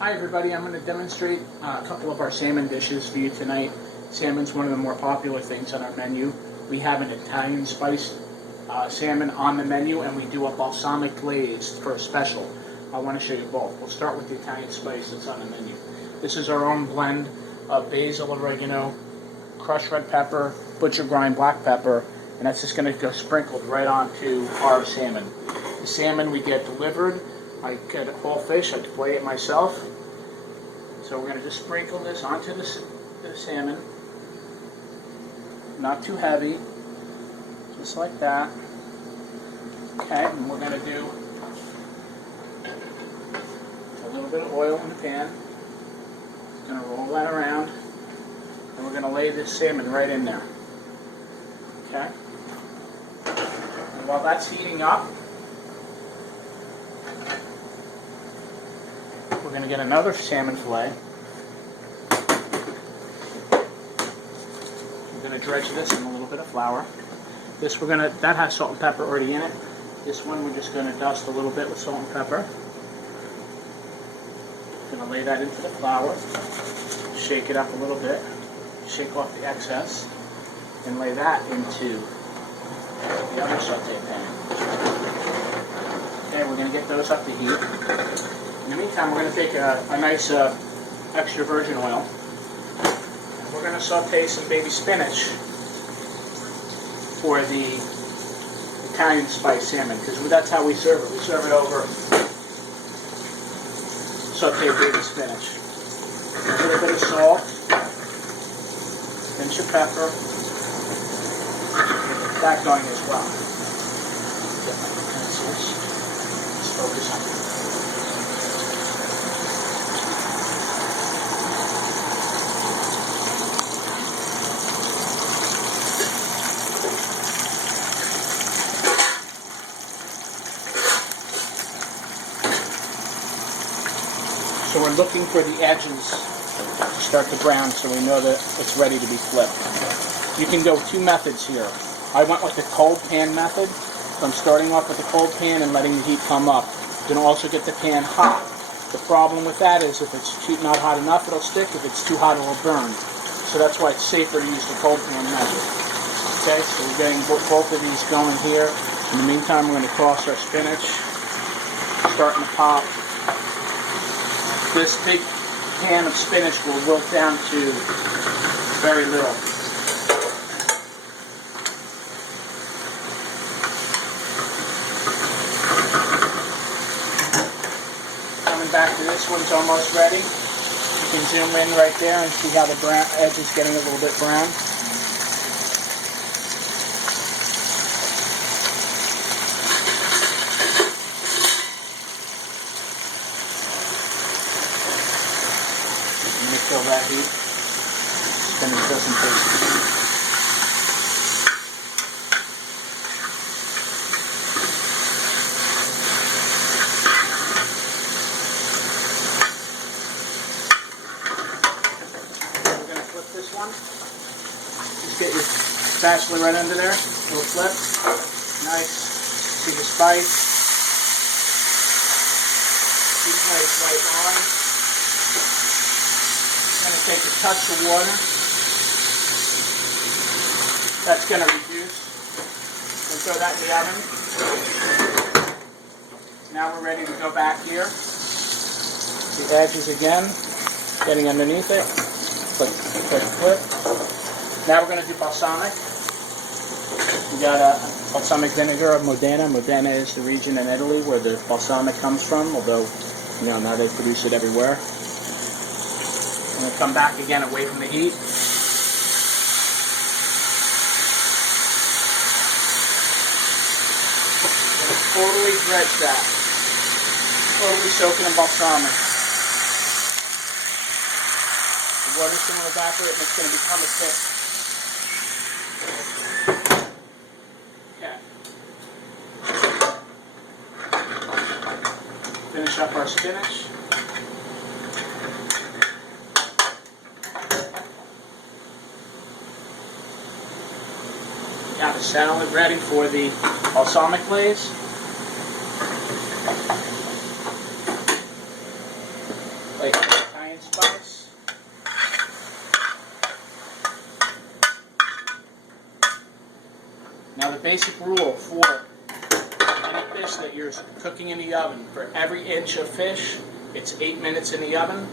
Hi everybody, I'm going to demonstrate a couple of our salmon dishes for you tonight. Salmon's one of the more popular things on our menu. We have an Italian spiced salmon on the menu, and we do a balsamic glaze for a special. I want to show you both. We'll start with the Italian spice that's on the menu. This is our own blend of basil, oregano, crushed red pepper, butcher grind black pepper, and that's just going to go sprinkled right onto our salmon. The salmon we get delivered. I get a whole fish, I fillet it myself. So we're going to just sprinkle this onto the salmon. Not too heavy, just like that. Okay, and we're going to do a little bit of oil in the pan. Going to roll that around, and we're going to lay this salmon right in there. Okay? And while that's heating up, we're going to get another salmon fillet. We're going to dredge this in a little bit of flour. This that has salt and pepper already in it. This one we're just going to dust a little bit with salt and pepper. Going to lay that into the flour. Shake it up a little bit. Shake off the excess. And lay that into the other saute pan. Okay, we're going to get those up to heat. In the meantime, we're going to take a nice extra virgin oil, and we're going to saute some baby spinach for the Italian spiced salmon, because that's how we serve it. We serve it over sauteed baby spinach. A little bit of salt, pinch of pepper, get that going as well. Get my utensils. Let's focus on it. So we're looking for the edges to start to brown so we know that it's ready to be flipped. You can go two methods here. I went with the cold pan method. So I'm starting off with the cold pan and letting the heat come up. You can also get the pan hot. The problem with that is if it's not hot enough, it'll stick. If it's too hot, it'll burn. So that's why it's safer to use the cold pan method. Okay, so we're getting both of these going here. In the meantime, we're going to toss our spinach, starting to pop. This big pan of spinach will wilt down to very little. Coming back to this one's almost ready. You can zoom in right there and see how the edge is getting a little bit brown. Fill that heat. Spinach doesn't taste good. We're going to flip this one. Just get your spatula right under there. Little flip. Nice. See the spice. Keep nice light on. I'm going to take a touch of water. That's going to reduce. We'll throw that in the oven. Now we're ready to go back here. The edges again, getting underneath it. Flip, flip, flip. Now we're going to do balsamic. We got a balsamic vinegar of Modena. Modena is the region in Italy where the balsamic comes from, although now they produce it everywhere. I'm going to come back again away from the heat. I'm going to totally dredge that. Totally soak it in balsamic. The water's going to evaporate and it's going to become a thick. Okay. Finish up our spinach. Got the salad ready for the balsamic glaze. like Italian spice. Now the basic rule for any fish that you're cooking in the oven, for every inch of fish, it's 8 minutes in the oven.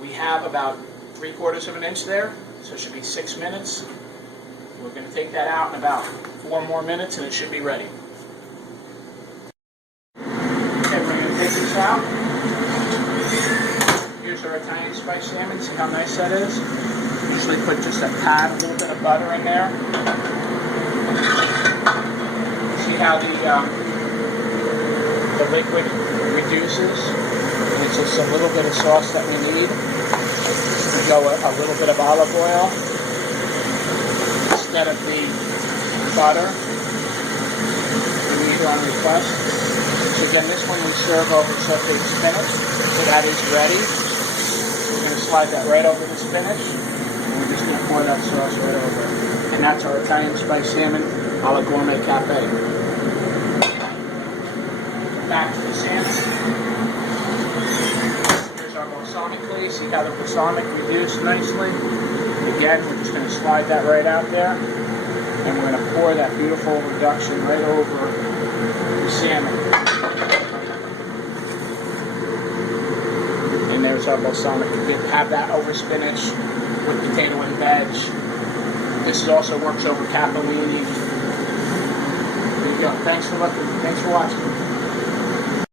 We have about 3/4 of an inch there, so it should be 6 minutes. We're going to take that out in about 4 more minutes and it should be ready. Okay, we're going to take this out. Here's our Italian spice salmon. See how nice that is? Usually put just a tad, a little bit of butter in there. See how the liquid reduces? And it's just a little bit of sauce that we need. We go a little bit of olive oil instead of the butter we need on request. So again, this one we serve over sauteed spinach. So that is ready. We're going to slide that right over the spinach. And we're just going to pour that sauce right over. And that's our Italian spice salmon a la Gourmet Cafe. Back to the salmon. Here's our balsamic glaze. See how the balsamic reduced nicely? Again, we're just going to slide that right out there. And we're going to pour that beautiful reduction right over the salmon. And there's our balsamic. You could have that over spinach with potato and veg. This also works over capellini. There you go. Thanks for watching.